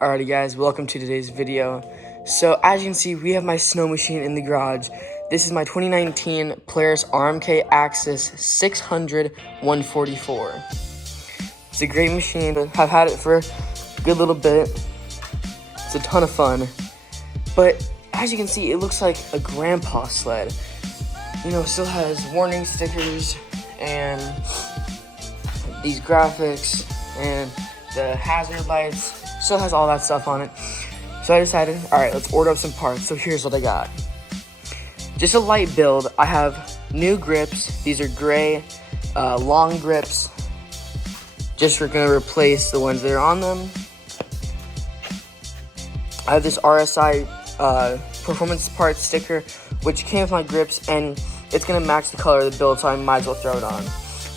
Alrighty guys, welcome to today's video. So as you can see, we have my snow machine in the garage. This is my 2019 Polaris RMK Axis 600 144. It's a great machine. I've had it for a good little bit. It's a ton of fun. But as you can see, it looks like a grandpa sled. You know, it still has warning stickers and these graphics and the hazard lights. Still has all that stuff on it. So I decided, alright, let's order up some parts. So here's what I got. Just a light build. I have new grips. These are gray, long grips. Just we're gonna replace the ones that are on them. I have this RSI performance parts sticker, which came with my grips, and it's gonna match the color of the build, so I might as well throw it on.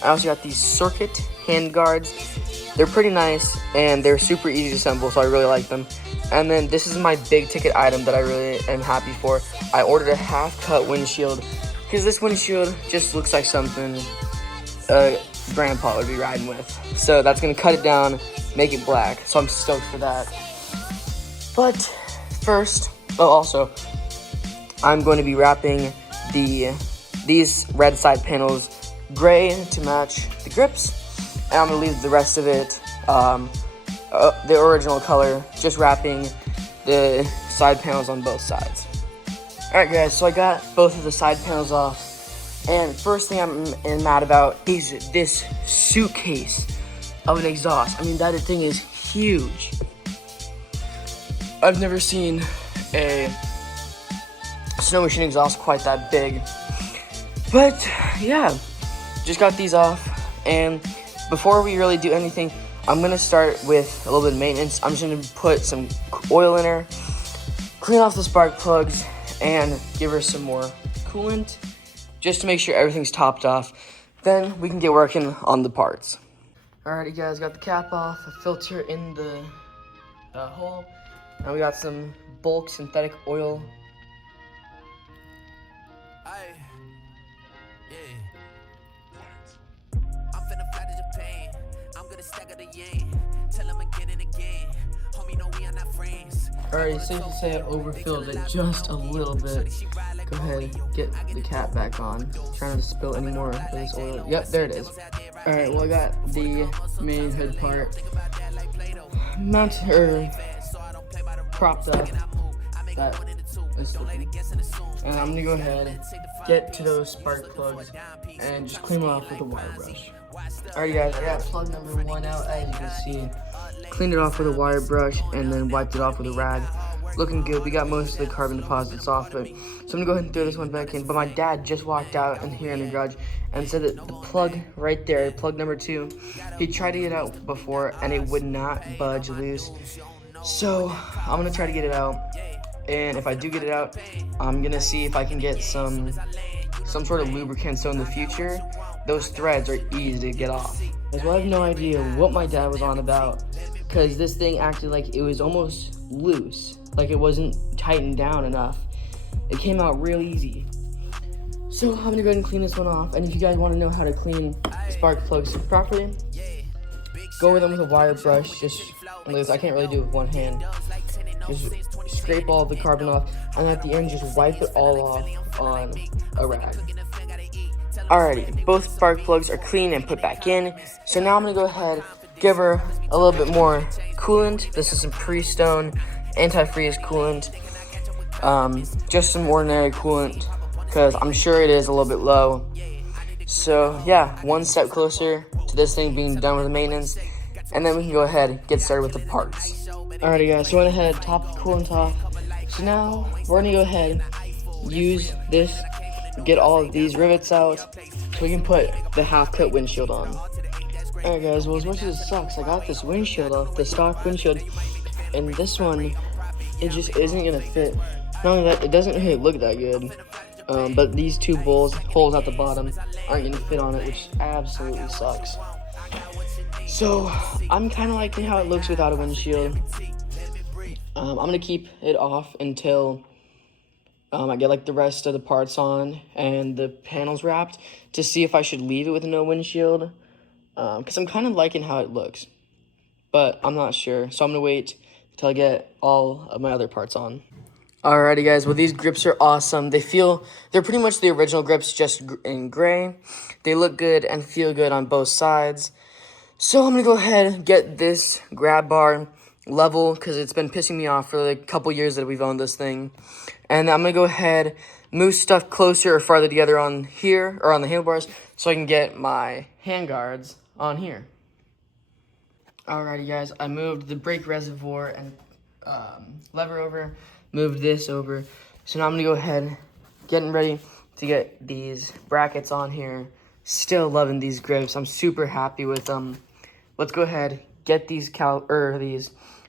I also got these circuit hand guards. They're pretty nice, and they're super easy to assemble, so I really like them. And then this is my big ticket item that I really am happy for. I ordered a half-cut windshield, because this windshield just looks like something a grandpa would be riding with. So that's going to cut it down, make it black, so I'm stoked for that. But first, also, I'm going to be wrapping these red side panels gray to match the grips. And I'm going to leave the rest of it, the original color, just wrapping the side panels on both sides. Alright guys, so I got both of the side panels off. And first thing I'm mad about is this suitcase of an exhaust. I mean, that thing is huge. I've never seen a snow machine exhaust quite that big. But yeah, just got these off. And before we really do anything, I'm going to start with a little bit of maintenance. I'm just going to put some oil in her, clean off the spark plugs, and give her some more coolant, just to make sure everything's topped off. Then we can get working on the parts. Alrighty guys, got the cap off, a filter in the hole, and we got some bulk synthetic oil. Alright, safe to say I overfilled it just a little bit. Go ahead, get the cap back on. Trying not to spill any more of this oil. Yep, there it is. Alright, well I got the main hood part propped up. And I'm gonna go ahead, get to those spark plugs, and just clean them off with a wire brush. Alright guys, I got plug number 1 out, as you can see. Cleaned it off with a wire brush and then wiped it off with a rag. Looking good. We got most of the carbon deposits off it. So I'm gonna go ahead and throw this one back in. But my dad just walked out in here in the garage and said that the plug right there, plug number 2, he tried to get it out before and it would not budge loose. So I'm gonna try to get it out. And if I do get it out, I'm gonna see if I can get some sort of lubricant, so in the future those threads are easy to get off. Well, I have no idea what my dad was on about, because this thing acted like it was almost loose, like it wasn't tightened down enough. It came out real easy. So I'm gonna go ahead and clean this one off, and if you guys want to know how to clean spark plugs properly, go over them with a wire brush. Just, I can't really do it with one hand. Just scrape all the carbon off, and at the end just wipe it all off on a rag. Alrighty, both spark plugs are clean and put back in. So now I'm gonna go ahead, give her a little bit more coolant. This is some Pre-Stone antifreeze coolant. Just some ordinary coolant, because I'm sure it is a little bit low. So yeah, one step closer to this thing being done with the maintenance, and then we can go ahead and get started with the parts. Alrighty guys, so I went ahead, top the coolant off. So now we're gonna go ahead, use this, get all of these rivets out, so we can put the half-cut windshield on. Alright guys, well, as much as it sucks, I got this windshield off, the stock windshield, and this one, it just isn't gonna fit. Not only that, it doesn't really look that good, but these two holes at the bottom aren't gonna fit on it, which absolutely sucks. So I'm kind of liking how it looks without a windshield. I'm gonna keep it off until I get like the rest of the parts on and the panels wrapped, to see if I should leave it with no windshield, because I'm kind of liking how it looks, but I'm not sure. So I'm gonna wait till I get all of my other parts on. Alrighty guys, well these grips are awesome. They're pretty much the original grips, just in gray. They look good and feel good on both sides. So I'm gonna go ahead and get this grab bar level because it's been pissing me off for like a couple years that we've owned this thing. And I'm gonna go ahead, move stuff closer or farther together on here, or on the handlebars, so I can get my hand guards on here. Alrighty guys, I moved the brake reservoir and lever over, moved this over. So now I'm gonna go ahead, getting ready to get these brackets on here. Still loving these grips. I'm super happy with them. Let's go ahead, get these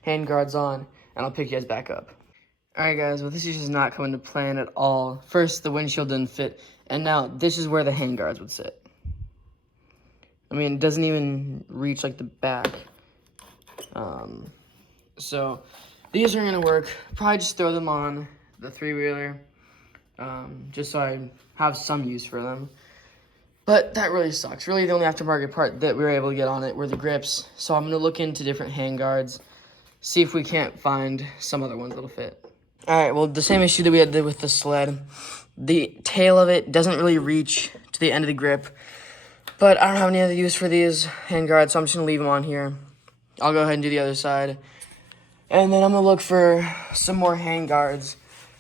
hand guards on, and I'll pick you guys back up. Alright guys, well this is just not coming to plan at all. First, the windshield didn't fit, and now this is where the hand guards would sit. I mean, it doesn't even reach like the back. So these aren't gonna work. Probably just throw them on the three-wheeler, just so I have some use for them. But that really sucks. Really, the only aftermarket part that we were able to get on it were the grips. So I'm gonna look into different hand guards, see if we can't find some other ones that'll fit. All right, well, the same issue that we had with the sled. The tail of it doesn't really reach to the end of the grip, but I don't have any other use for these hand guards, so I'm just gonna leave them on here. I'll go ahead and do the other side. And then I'm gonna look for some more hand guards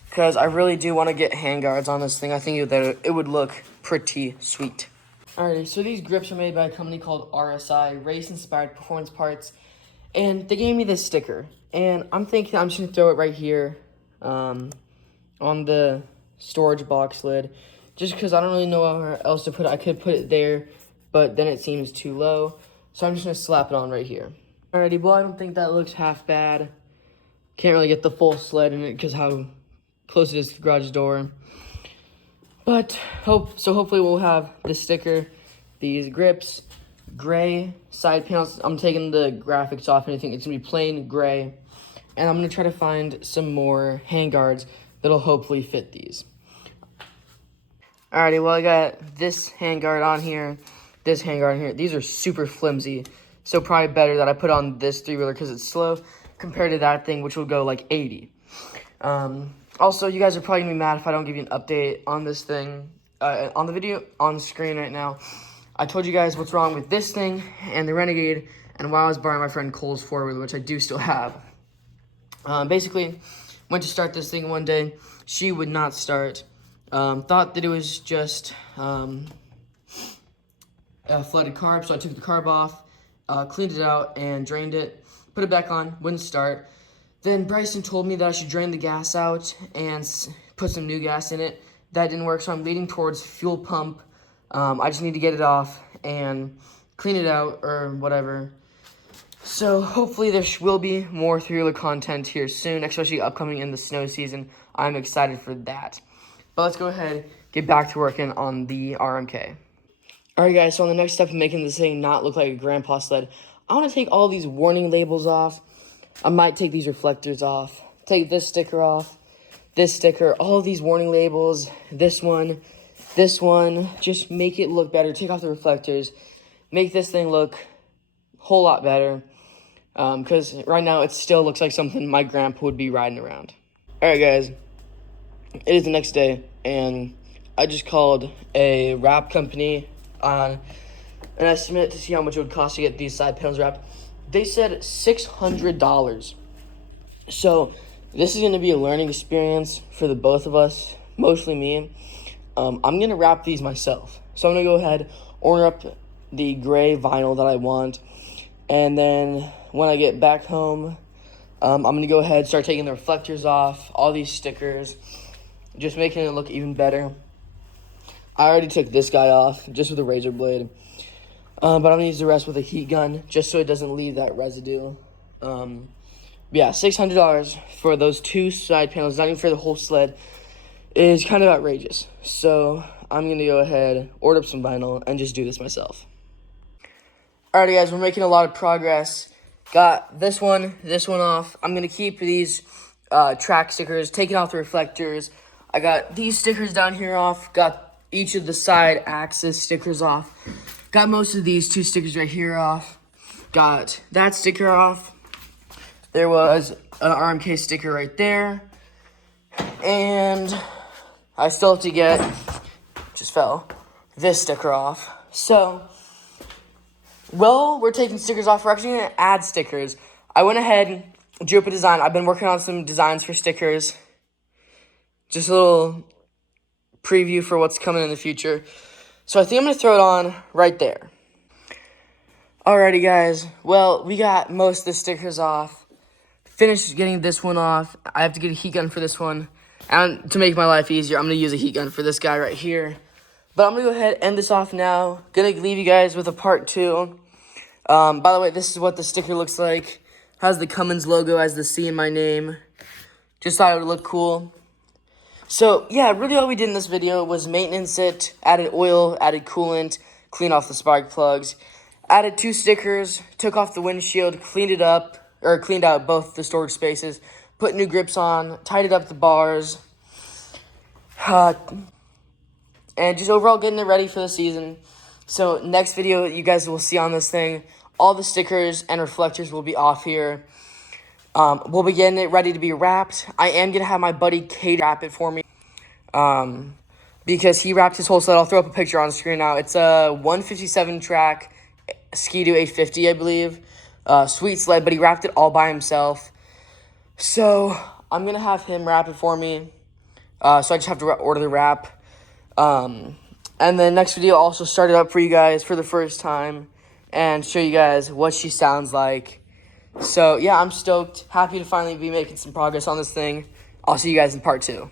because I really do want to get hand guards on this thing. I think that it would look pretty sweet. Alrighty, so these grips are made by a company called RSI, Race Inspired Performance Parts, and they gave me this sticker. And I'm thinking I'm just gonna throw it right here on the storage box lid, just because I don't really know where else to put it. I could put it there, but then it seems too low. So I'm just gonna slap it on right here. Alrighty, well, I don't think that looks half bad. Can't really get the full sled in it because how close it is to the garage door. But, hopefully we'll have the sticker, these grips, gray side panels. I'm taking the graphics off and I think it's going to be plain gray. And I'm going to try to find some more hand guards that'll hopefully fit these. Alrighty, well, I got this hand guard on here, this hand guard on here. These are super flimsy, so probably better that I put on this three-wheeler because it's slow compared to that thing, which will go like 80. Also, you guys are probably going to be mad if I don't give you an update on this thing. On the video on the screen right now, I told you guys what's wrong with this thing and the Renegade, and while I was borrowing my friend Cole's four-wheeler, which I do still have. Basically, went to start this thing one day. She would not start. Thought that it was just a flooded carb, so I took the carb off, cleaned it out, and drained it. Put it back on, wouldn't start. Then Bryson told me that I should drain the gas out and put some new gas in it. That didn't work, so I'm leaning towards fuel pump. I just need to get it off and clean it out or whatever. So hopefully there will be more three-wheeler content here soon, especially upcoming in the snow season. I'm excited for that. But let's go ahead, get back to working on the RMK. Alright guys, so on the next step of making this thing not look like a grandpa sled, I want to take all these warning labels off. I might take these reflectors off, take this sticker off, this sticker, all of these warning labels, this one, just make it look better. Take off the reflectors, make this thing look a whole lot better, because right now it still looks like something my grandpa would be riding around. Alright guys, it is the next day, and I just called a wrap company on an estimate to see how much it would cost to get these side panels wrapped. They said $600. So this is going to be a learning experience for the both of us, mostly me. I'm going to wrap these myself. So I'm going to go ahead, order up the gray vinyl that I want. And then when I get back home, I'm going to go ahead, start taking the reflectors off, all these stickers, just making it look even better. I already took this guy off just with a razor blade. But I'm going to use the rest with a heat gun just so it doesn't leave that residue. Yeah, $600 for those two side panels, not even for the whole sled, is kind of outrageous. So I'm going to go ahead, order up some vinyl, and just do this myself. Alrighty guys, we're making a lot of progress. Got this one off. I'm going to keep these track stickers, taking off the reflectors. I got these stickers down here off. Got each of the side axis stickers off. Got most of these two stickers right here off. Got that sticker off. There was an RMK sticker right there. And I still have to get, just fell, this sticker off. So, well, we're taking stickers off. We're actually going to add stickers. I went ahead and drew up a design. I've been working on some designs for stickers. Just a little preview for what's coming in the future. So I think I'm going to throw it on right there. Alrighty, guys. Well, we got most of the stickers off. Finished getting this one off. I have to get a heat gun for this one. And to make my life easier, I'm going to use a heat gun for this guy right here. But I'm going to go ahead and end this off now. Going to leave you guys with a part 2. By the way, this is what the sticker looks like. Has the Cummins logo as the C in my name. Just thought it would look cool. So, yeah, really all we did in this video was maintenance it, added oil, added coolant, cleaned off the spark plugs, added 2 stickers, took off the windshield, cleaned it up, or cleaned out both the storage spaces, put new grips on, tidied up the bars, and just overall getting it ready for the season. So, next video you guys will see on this thing, all the stickers and reflectors will be off here. We'll be getting it ready to be wrapped. I am going to have my buddy Kate wrap it for me. Because he wrapped his whole sled. I'll throw up a picture on the screen now. It's a 157 track Ski-Doo 850, I believe. Sweet sled, but he wrapped it all by himself. So, I'm going to have him wrap it for me. So I just have to order the wrap. And then next video I'll also start it up for you guys for the first time. And show you guys what she sounds like. So, yeah, I'm stoked. Happy to finally be making some progress on this thing. I'll see you guys in part 2.